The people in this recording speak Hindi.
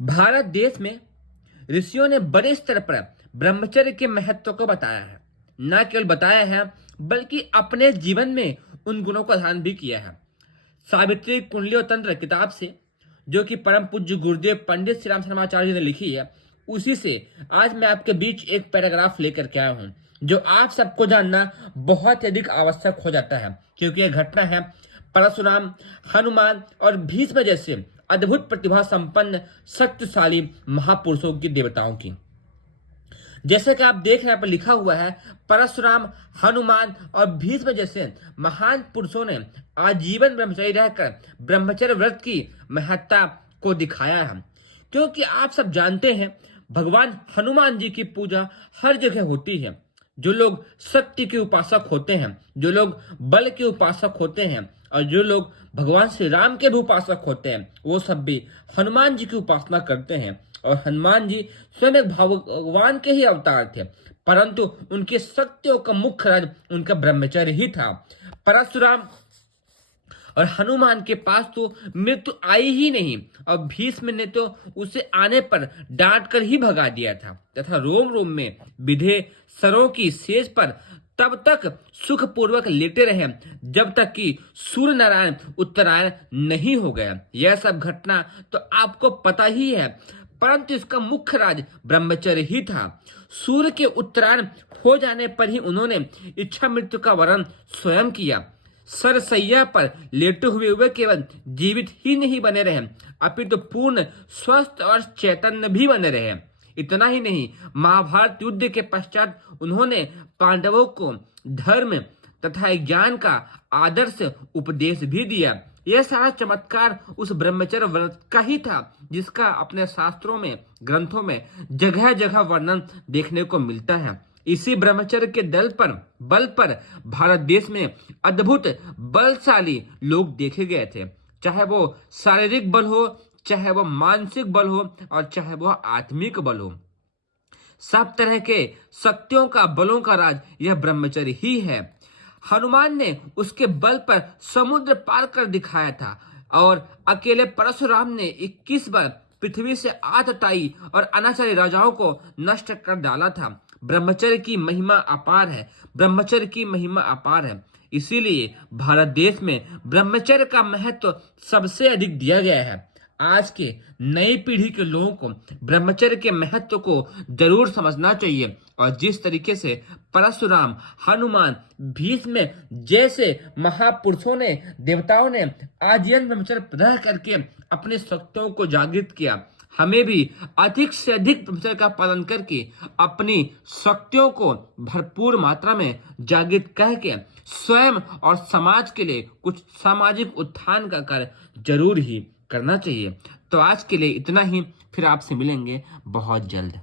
भारत देश में ऋषियों ने बड़े स्तर पर ब्रह्मचर्य के महत्व को बताया है। न केवल बताया है बल्कि अपने जीवन में उन गुणों का ध्यान भी किया है। सावित्री कुंडली और तंत्र किताब से, जो कि परम पूज्य गुरुदेव पंडित श्री राम शर्माचार्य जी ने लिखी है, उसी से आज मैं आपके बीच एक पैराग्राफ लेकर के आया हूं, जो आप सबको जानना बहुत ही अधिक आवश्यक हो जाता है, क्योंकि यह घटना है परशुराम, हनुमान और भीष्म जैसे अद्भुत प्रतिभा संपन्न शक्तिशाली महापुरुषों की, देवताओं की। जैसे कि आप देख रहे हैं, यहाँ पर लिखा हुआ है, परशुराम, हनुमान और भीष्म जैसे महान पुरुषों ने आजीवन ब्रह्मचारी रहकर ब्रह्मचर्य व्रत की महत्ता को दिखाया है। क्योंकि आप सब जानते हैं, भगवान हनुमान जी की पूजा हर जगह होती है। जो लोग शक्ति के उपासक होते हैं, जो लोग बल के उपासक होते हैं और जो लोग भगवान श्री राम के भी उपासक होते हैं, वो सब भी हनुमान जी की उपासना करते हैं। और हनुमान जी स्वयं एक भगवान के ही अवतार थे, परंतु उनकी शक्तियों का मुख्य राज उनका ब्रह्मचर्य ही था। परशुराम और हनुमान के पास तो मृत्यु आई ही नहीं, और भीष्म ने तो उसे आने पर डांट कर ही भगा दिया था, तथा रोम रोम में विधे सरों की सेज पर तब तक सुखपूर्वक लेटे रहे जब तक कि सूर्य नारायण उत्तरायण नहीं हो गया। यह सब घटना तो आपको पता ही है, परंतु इसका मुख्य राज ब्रह्मचर्य ही था। सूर्य के उत्तरायण हो जाने पर ही उन्होंने इच्छा मृत्यु का वर्ण स्वयं किया। सरसैया पर लेटे हुए वे केवल जीवित ही नहीं बने रहे, अपितु पूर्ण स्वस्थ और चैतन्य भी बने रहे। इतना ही नहीं, महाभारत युद्ध के पश्चात उन्होंने पांडवों को धर्म तथा ज्ञान का आदर्श उपदेश भी दिया। यह सारा चमत्कार उस ब्रह्मचर्य व्रत का ही था, जिसका अपने शास्त्रों में, ग्रंथों में जगह जगह वर्णन देखने को मिलता है। इसी ब्रह्मचर्य के बल पर भारत देश में अद्भुत बलशाली लोग देखे गए थे, चाहे वो शारीरिक बल हो, चाहे वो मानसिक बल हो और चाहे वो आत्मिक बल हो। सब तरह के शक्तियों का, बलों का राज यह ब्रह्मचर्य ही है। हनुमान ने उसके बल पर समुद्र पार कर दिखाया था, और अकेले परशुराम ने 21 बार पृथ्वी से आग हटाई और अनाचारी राजाओं को नष्ट कर डाला था। ब्रह्मचर्य की महिमा अपार है, ब्रह्मचर्य की महिमा अपार है। इसीलिए भारत देश में ब्रह्मचर्य का महत्व सबसे अधिक दिया गया है। आज के नई पीढ़ी के लोगों को ब्रह्मचर्य के महत्व को जरूर समझना चाहिए, और जिस तरीके से परशुराम, हनुमान, भीष्म जैसे महापुरुषों ने, देवताओं ने आजीवन ब्रह्मचर्य रह करके अपनी शक्तियों को जागृत किया, हमें भी अधिक से अधिक ब्रह्मचर्य का पालन करके अपनी शक्तियों को भरपूर मात्रा में जागृत करके स्वयं और समाज के लिए कुछ सामाजिक उत्थान का कार्य जरूर ही करना चाहिए। तो आज के लिए इतना ही, फिर आपसे मिलेंगे बहुत जल्द।